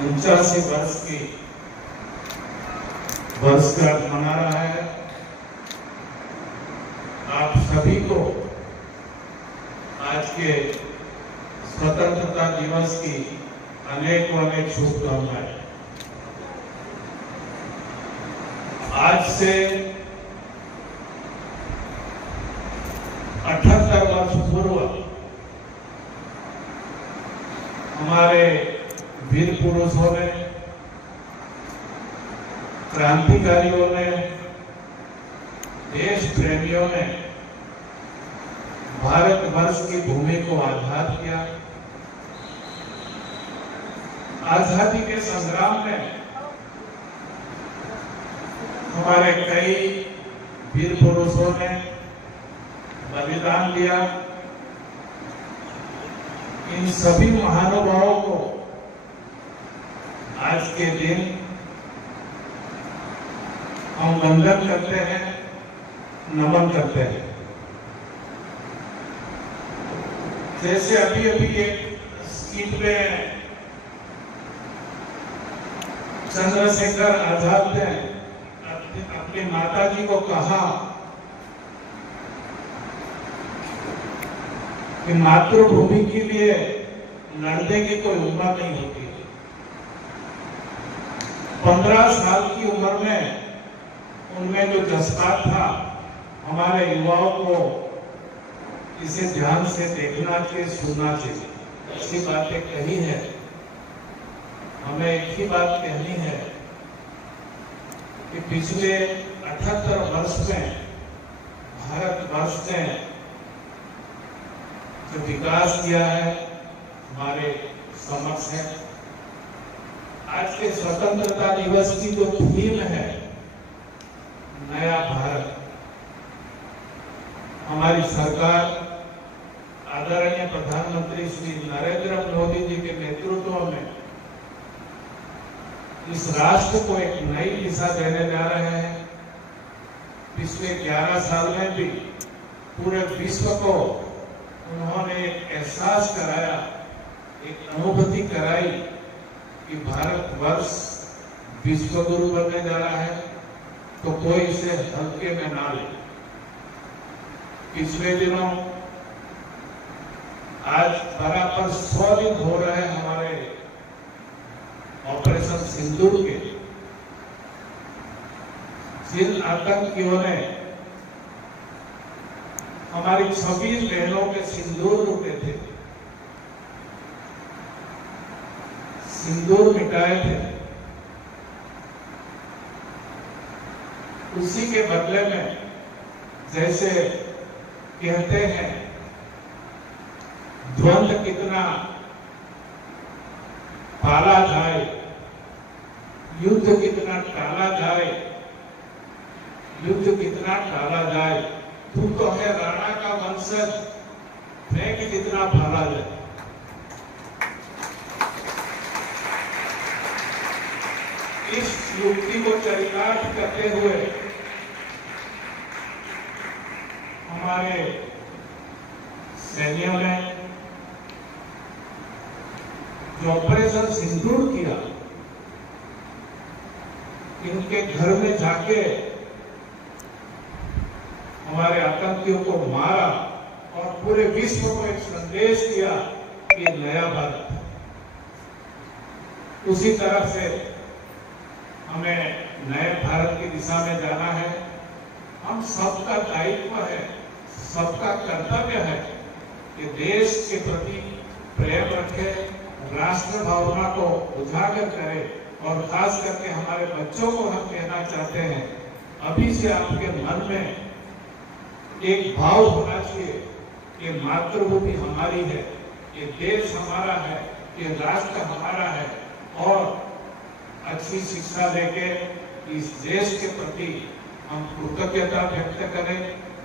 89 वर्ष की वर्षगांठ मना रहा है। आप सभी को आज के स्वतंत्रता दिवस की अनेक शुभकामनाएं। आज से 78 वर्ष पूर्व हमारे वीर पुरुषों ने, क्रांतिकारियों ने, देश प्रेमियों ने भारतवर्ष की भूमि को आजाद किया। आजादी के संग्राम में हमारे कई वीर पुरुषों ने बलिदान दिया। इन सभी महानुभावों को आज के दिन हम वंदन करते हैं, नमन करते हैं। जैसे अभी एक स्किट में चंद्रशेखर आजाद ने अपनी माताजी को कहा कि मातृभूमि के लिए लड़ने की कोई उम्र नहीं होती। 15 साल की उम्र में उनमें जो जज्बात था, हमारे युवाओं को इसे ध्यान से देखना चाहिए, सुनना चाहिए। अच्छी बातें कही है, हमें एक ही बात कहनी है कि पिछले 78 वर्ष में भारतवर्ष ने जो विकास किया है हमारे समक्ष है। आज के स्वतंत्रता दिवस की जो थीम है नया भारत, हमारी सरकार आदरणीय प्रधानमंत्री श्री नरेंद्र मोदी जी के नेतृत्व में इस राष्ट्र को एक नई दिशा देने जा रहे हैं। पिछले 11 साल में भी पूरे विश्व को उन्होंने एक एहसास कराया, एक अनुभूति कराई कि भारतवर्ष विश्व गुरु बनने जा रहा है, तो कोई इसे हल्के में ना ले। पिछले दिनों आज बराबर 100 दिन हो रहे हैं हमारे ऑपरेशन सिंदूर के। जिन आतंकियों ने हमारी 26 बहनों के सिंदूर लूटे थे, सिंदूर मिटाए थे, उसी के बदले में जैसे कहते हैं द्वंद्व कितना पाला जाए, युद्ध कितना टाला जाए, युद्ध कितना टाला जाए, तू तो है राणा का वंशज, फेंक कितना भाला जाए। इस युक्ति को चरितार्थ करते हुए हमारे सैनिकों ने जो ऑपरेशन सिंदूर किया, इनके घर में जाके हमारे आतंकियों को मारा और पूरे विश्व को एक संदेश दिया कि नया भारत। उसी तरह से हमें नए भारत की दिशा में जाना है। हम सबका दायित्व है, सबका कर्तव्य है कि देश के प्रति प्रेम रखे, राष्ट्र भावना को उजागर करे। और खास करके हमारे बच्चों को हम कहना चाहते हैं, अभी से आपके मन में एक भाव होना चाहिए कि मातृभूमि हमारी है, ये देश हमारा है, ये राष्ट्र हमारा है। और अच्छी शिक्षा देके इस देश के प्रति हम कृतज्ञता व्यक्त करें,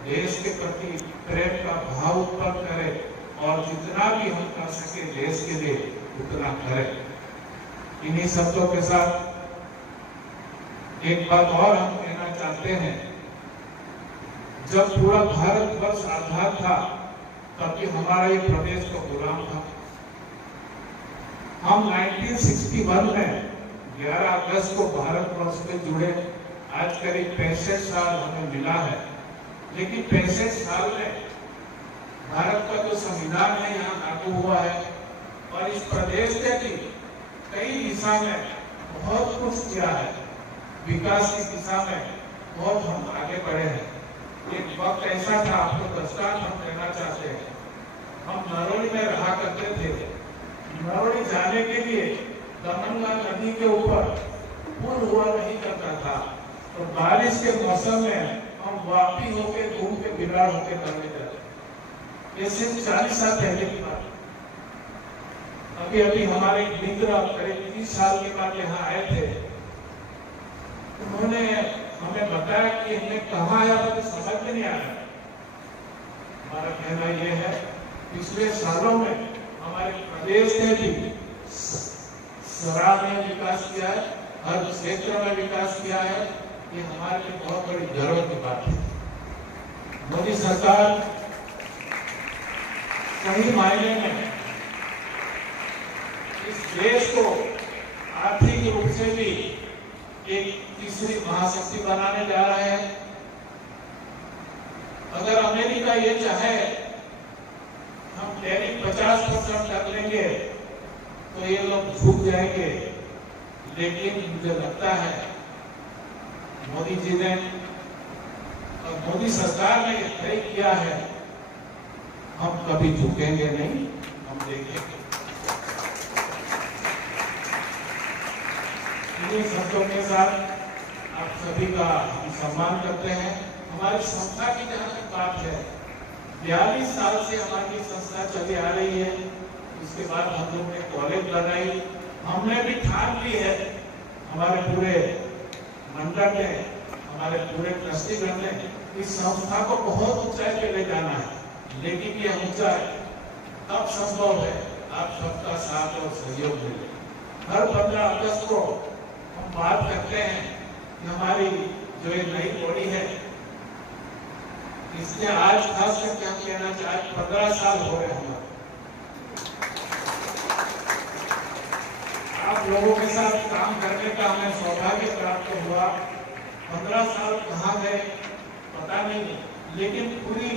देश के प्रति प्रेम का भाव उत्पन्न करें और जितना भी हम कर सके देश के लिए उतना करें। इन्हीं शब्दों के साथ एक बात और हम कहना चाहते हैं, जब पूरा भारतवर्ष आजाद था तब भी हमारा ये प्रदेश तो गुलाम था। हम 1961 में 11 अगस्त को भारतवर्ष में जुड़े। आज करीब 65 साल हमें मिला है, लेकिन 65 साल में भारत का जो संविधान है यहाँ लागू हुआ है और इस प्रदेश ने भी कई दिशा में बहुत कुछ किया है। विकास की दिशा में बहुत हम आगे बढ़े हैं। एक वक्त ऐसा था, आपको दृष्टांत हम देना चाहते हैं। हम नरोड़ी में रहा करते थे। नरोड़ी जाने के लिए दमनगा नदी के ऊपर पुल हुआ नहीं करता था, तो बारिश के मौसम में हम वापी होके घूम के बिलाड़ होके नरोड़ी जाते। ये सिर्फ 40 साल पहले की बात। अभी अभी हमारे मित्र करीब 30 साल के बाद यहाँ आए थे। उन्होंने हमें बताया कि हमने कहाँ आया मुझे समझ में नहीं आया। हमारा कहना यह है, पिछले सालों में हमारे प्रदेश ने भी सराहनीय विकास किया है, हर क्षेत्र में विकास किया है। ये हमारे लिए बहुत बड़ी गर्व की बात है। मोदी सरकार सही मायने में इस देश को आर्थिक रूप से भी एक तीसरी महाशक्ति बनाने जा रहे हैं। अगर अमेरिका ये चाहे हम टैरिफ 50% कर लेंगे तो ये लोग झुक जाएंगे, लेकिन मुझे लगता है मोदी जी ने और मोदी सरकार ने तय किया है, हम कभी झुकेंगे नहीं, हम देखेंगे। इन शब्दों के साथ आप सभी का हम सम्मान करते हैं। हमारी संस्था की जहाँ तक बात है, 42 साल से हमारी संस्था चली आ रही है। इसके बाद हम लोग ने कॉलेज लगाई। हमने भी ठान ली है, हमारे पूरे मंडल ने, हमारे पूरे ट्रस्टीगण ने, इस संस्था को बहुत ऊंचाई पे ले जाना है। लेकिन यह ऊंचाई तब संभव है आप सबका साथ और सहयोग मिले। हर 15 अगस्त को हम बात करते हैं कि हमारी जो एक नई बॉडी है, इसने आज खास करके हम कहना चाहते 15 साल हो रहे हैं। आप लोगों के साथ काम करने का हमें सौभाग्य प्राप्त हुआ। 15 साल कहाँ गए पता नहीं, लेकिन पूरी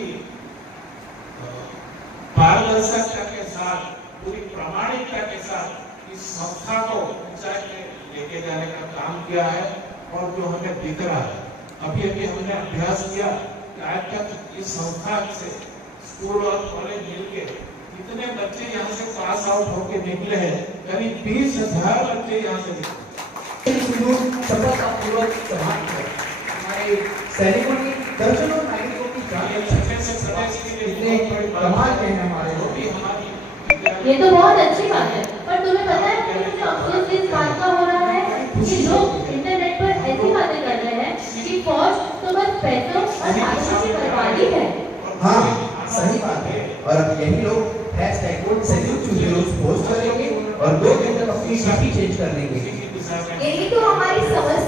पारदर्शिता के साथ, पूरी प्रामाणिकता के साथ इस संस्था को ऊंचाई पे लेके जाने का काम किया है। और जो हमें दिख रहा है, अभी अभी हमने अभ्यास किया कि आज तक इस संस्था से स्कूल और कॉलेज मिलके कितने बच्चे यहाँ से पास आउट होके निकले हैं। करीब 20,000 बच्चे यहाँ से निकले। हमारे सैनिकों की दर्जनों नागरिकों की ये तो बहुत अच्छी बात है, पर तुम्हें पता है कि मुझे अफसोस इस बात का हो रहा है कि लोग इंटरनेट पर ऐसी बातें कर रहे हैं कि फौज तो बस पैसों और साधनों की बर्बादी है। हाँ, सही बात है। और अब यही लोग #SaluteToHeroes पोस्ट करेंगे और 2 घंटे अपनी डीपी चेंज कर लेंगे। यही तो हमारी समस्या